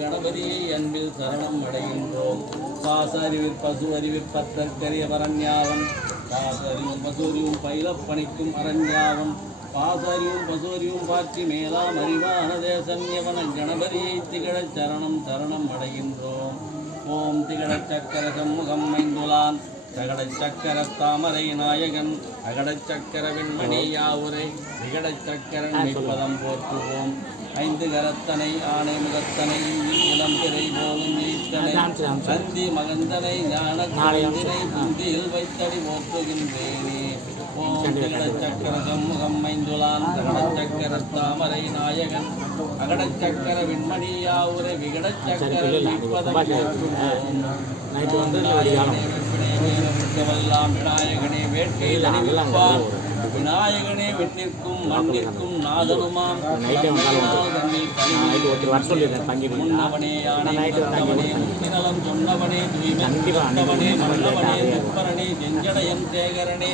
கணபதியை அன்பில் சரணம் அடைகின்றோம். பாசறிவிற் பசு அறிவிற் பத்தற்கரிய பரண்யாவன் பாசறிவும் பசுறிவும் பயிலப்பணிக்கும் அரண்யாவன் பாசறிவும் பசுறிவும் பாற்றி மேலாம் அறிவான தேசம் எவன கணபதியை திகழச் சரணம் சரணம் அடைகின்றோம். ஓம் திகழச் சக்கர சண்முகம் மைந்துலான் தகடச் சக்கர தாமரை நாயகன். அகடச் சக்கர வெண்மணி யாவுரை. விகடச் சக்கரன் மெய்ப்பதம் போற்றுவோம். ஐந்து கரத்தனை ஆணை முகத்தனை திரை போலும் ஈத்தனை சந்தி மகந்தனை ஞான குழந்தினை புந்தியில் வைத்தடி ஓம் திகடச் சக்கர சண்முகம் மைந்துலான் தாமரை நாயகன் அகடச் சக்கர வெண்மணி யாவுரை விகடச் சக்கர மெய்ப்பதம் போற்றுவோம் நைட்டு வந்து விநாயகனே வேட்கையில் அணிவிப்பான் விநாயகனே விண்ணிற்கும் மண்ணிற்கும் நாதனுமாம். நைட்டே வந்தாலும் நைட்டு ஒருத்தர் வர சொல்லியிருந்தேன் தங்கிருந்தா முன்னவனே யானை நைட்டு வந்தவனே முத்திநலம் சொன்னவனே தூய்மை அன்னைக்கு மன்னவனே முப்பரணே செஞ்சடையன் சேகரனே.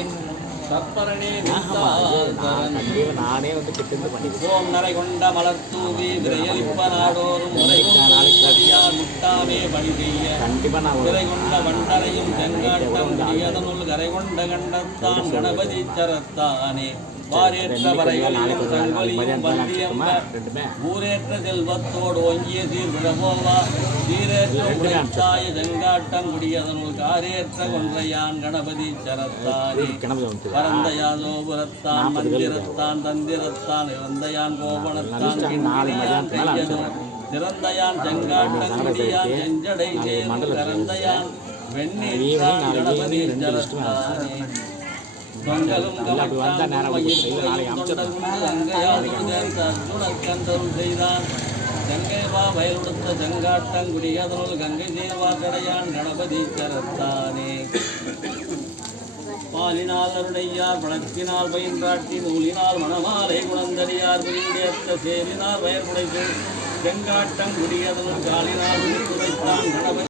நானே வந்து கிட்டேருந்து பண்ணிக்கிறேன். ஓம் நரை கொண்ட மலர் தூவி விரையலிப்ப நாடோறும் முட்டாமே பணி செய்ய கண்டிப்பாக நான் ஒரு திரை கொண்ட வண்டரையும் செங்காட்டம் முடியதனுள் கரை கொண்ட கண்டத்தான் கணபதி சரத்தானே. ஊரேற்ற செல்வத்தோடு ஒங்கிய சீர் விழபோவா சீரேற்ற உடைத்தாய செங்காட்டம் குடியதனுள் காரேற்ற கொன்றையான் கணபதி சரத்தானே. பரந்தயான் சோபுரத்தான் மந்திரத்தான் தந்திரத்தான் இறந்தயான் கோபணத்தான் கிண்கிணியான் கையதும் திறந்தயான் செங்காட்டம் குடியான் செஞ்சடை சேரும் கரந்தயான் வெண்ணீர்த்தான் கணபதி சரத்தானே. தொங்கலும் கமட்டான் மயிர்கொலையும் தொண்டர்குண்டு அங்கையால் சுடற்கந்தருள் செய்தான் கங்கைவா வயலுடுத்த செங்காட்டங்குடி அதனுள் கங்கை தேவா கடையான் கணபதி சரத்தானே பாலினால் அருடையார் பணத்தினால் பயின்றாட்டி நூலினால் மணமாலை குணந்தடியார் புரிந்தேத்த சேரினால் வயற்புடைத்து செங்காட்டம் குடியதனுள் காலினால் உயிர் துடைத்தான் கணபதி.